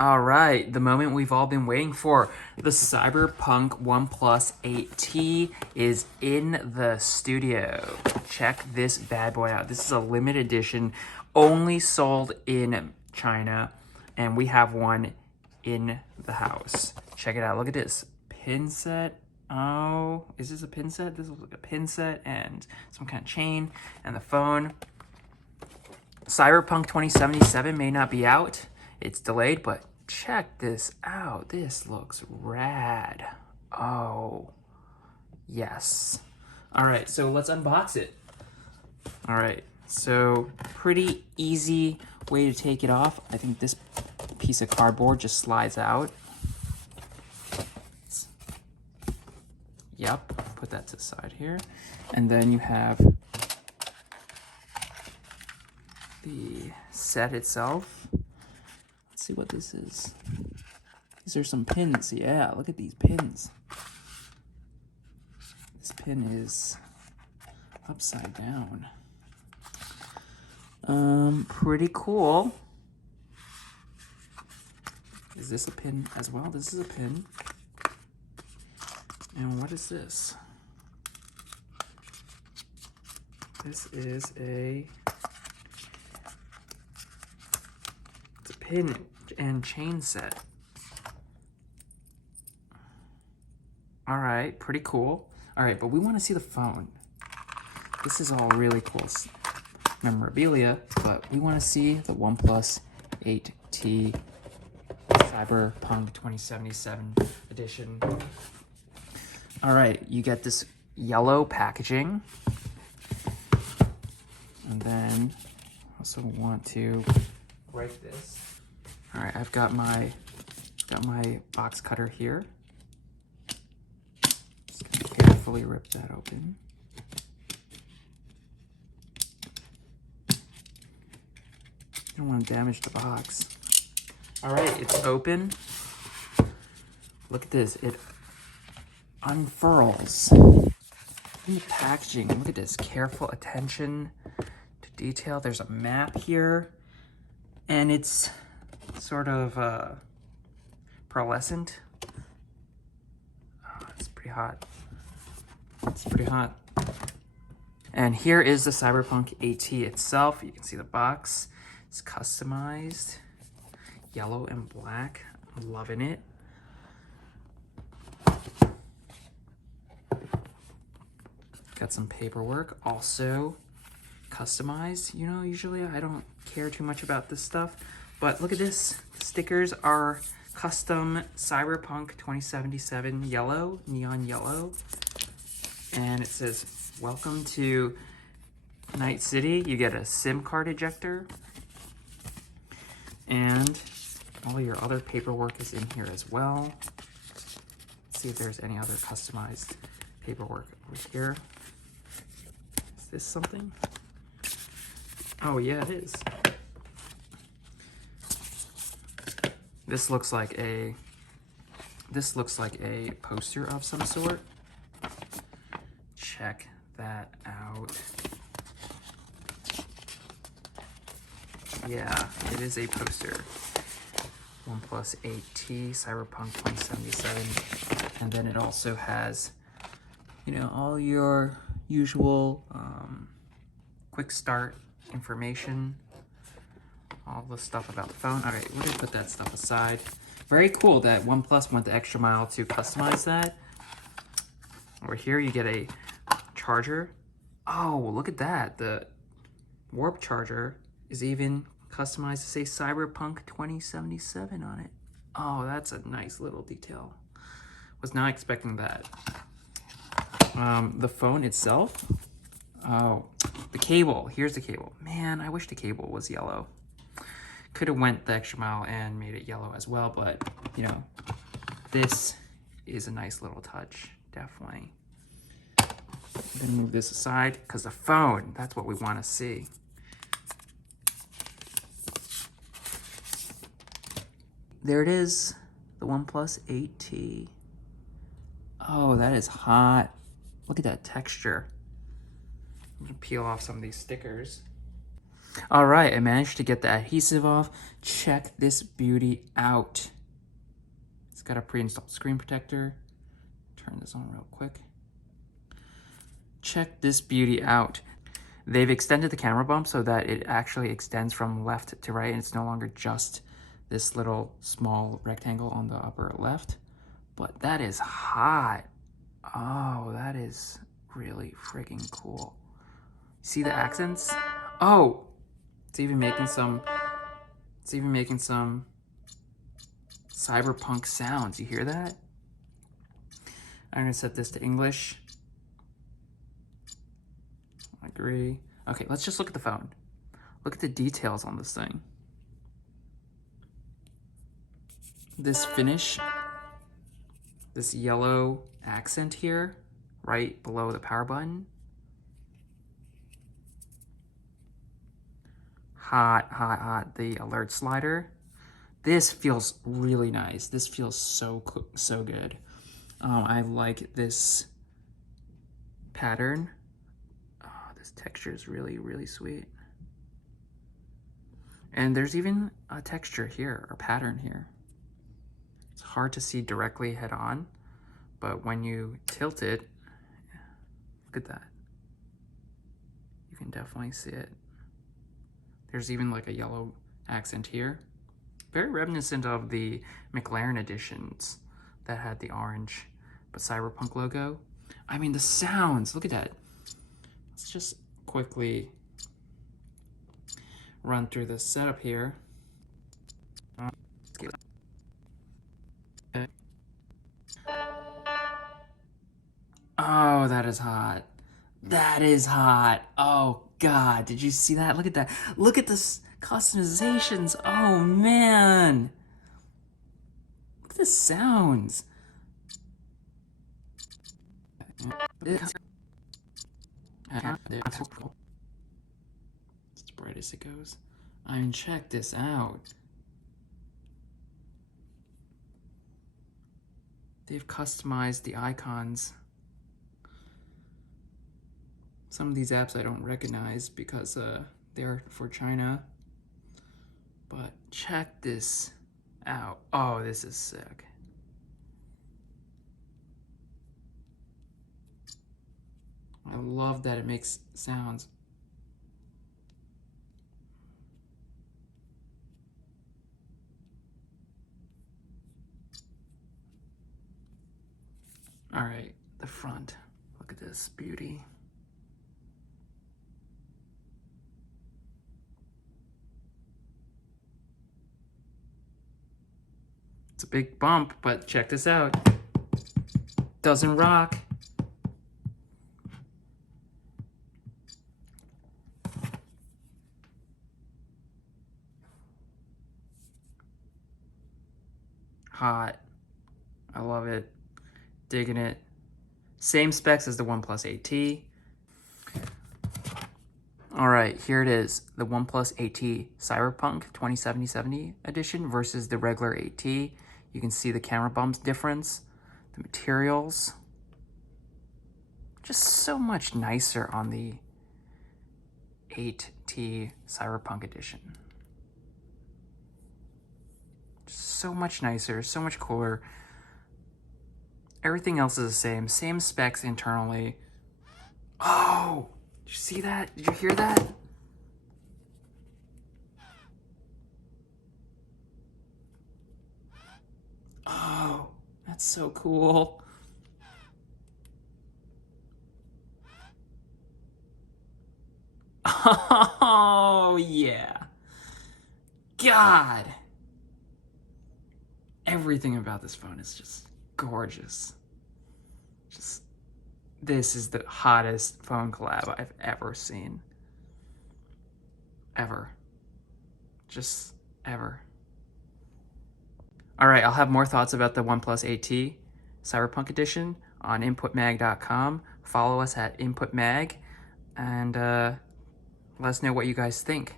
All right, the moment we've all been waiting for. The Cyberpunk OnePlus 8T is in the studio. Check this bad boy out. This is a limited edition, only sold in China, and we have one in the house. Check it out. Look at this pin set. Oh, is this a pin set? This looks like a pin set and some kind of chain and the phone. Cyberpunk 2077 may not be out. It's delayed, but check this out. This looks rad. Oh, yes. All right, so let's unbox it. All right, so pretty easy way to take it off. I think this piece of cardboard just slides out. Yep, put that to the side here. And then you have the set itself. Let's see what this is. These are some pins. Yeah, look at these pins. This pin is upside down. Pretty cool. Is this a pin as well? This is a pin. And what is this? This is it's a pin and chain set. All right, pretty cool. All right, but we want to see the phone. This is all really cool memorabilia, but we want to see the OnePlus 8T Cyberpunk 2077 edition. All right, you get this yellow packaging. And then also want to break this. All right, I've got my box cutter here. Just gonna carefully rip that open. Don't want to damage the box. All right, it's open. Look at this, it unfurls. In the packaging, look at this, careful attention to detail. There's a map here, and it's sort of pearlescent. Oh, it's pretty hot. It's pretty hot. And here is the Cyberpunk 8T itself. You can see the box. It's customized, yellow and black. I'm loving it. Got some paperwork, also customized. You know, usually I don't care too much about this stuff, but look at this. The stickers are custom Cyberpunk 2077 yellow, neon yellow. And it says, welcome to Night City. You get a SIM card ejector. And all your other paperwork is in here as well. Let's see if there's any other customized paperwork over here. Is this something? Oh yeah, it is. This looks like a poster of some sort. Check that out. Yeah, it is a poster. OnePlus 8T Cyberpunk 2077. And then it also has, you know, all your usual quick start information, all the stuff about the phone. All right, we're gonna put that stuff aside. Very cool that OnePlus went the extra mile to customize that. Over here, you get a charger. Oh, look at that. The warp charger is even customized to say Cyberpunk 2077 on it. Oh, that's a nice little detail. Was not expecting that. The phone itself. Oh, the cable. Here's the cable. Man, I wish the cable was yellow. Could have went the extra mile and made it yellow as well, but you know, this is a nice little touch, definitely. Then move this aside because the phone, that's what we want to see. There it is, the OnePlus 8T. Oh, that is hot. Look at that texture. I'm gonna peel off some of these stickers. All right, I managed to get the adhesive off. Check this beauty out. It's got a pre-installed screen protector. Turn this on real quick. Check this beauty out. They've extended the camera bump so that it actually extends from left to right, and it's no longer just this little small rectangle on the upper left. But that is hot. Oh, that is really freaking cool. See the accents? Oh, it's even making some cyberpunk sounds. You hear that? I'm gonna set this to English. Agree. Okay, let's just look at the phone. Look at the details on this thing. This finish, this yellow accent here, right below the power button. Hot, hot, hot. The alert slider. This feels really nice. This feels so good. I like this pattern. Oh, this texture is really, really sweet. And there's even a texture here, or pattern here. It's hard to see directly head on, but when you tilt it, look at that. You can definitely see it. There's even like a yellow accent here. Very reminiscent of the McLaren editions that had the orange but Cyberpunk logo. I mean, the sounds, look at that. Let's just quickly run through the setup here. Oh, that is hot. That is hot. Oh God, did you see that? Look at that. Look at this customizations. Oh man. Look at the sounds. It's as bright as it goes. I mean, check this out. They've customized the icons. Some of these apps I don't recognize because they're for China. But check this out. Oh, this is sick. I love that it makes sounds. All right, the front. Look at this beauty. It's a big bump, but check this out. Doesn't rock. Hot. I love it. Digging it. Same specs as the OnePlus 8T. All right, here it is. The OnePlus 8T Cyberpunk 2070 edition versus the regular 8T. You can see the camera bumps difference, the materials. Just so much nicer on the 8T Cyberpunk edition. So much nicer, so much cooler. Everything else is the same specs internally. Oh, did you see that? Did you hear that? Oh, that's so cool. Oh, yeah. God. Everything about this phone is just gorgeous. Just, this is the hottest phone collab I've ever seen. Ever. Just ever. All right, I'll have more thoughts about the OnePlus 8T Cyberpunk Edition on inputmag.com. Follow us at inputmag and let us know what you guys think.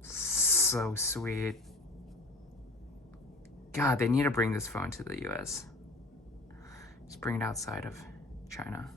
So sweet. God, they need to bring this phone to the US. bring it outside of China.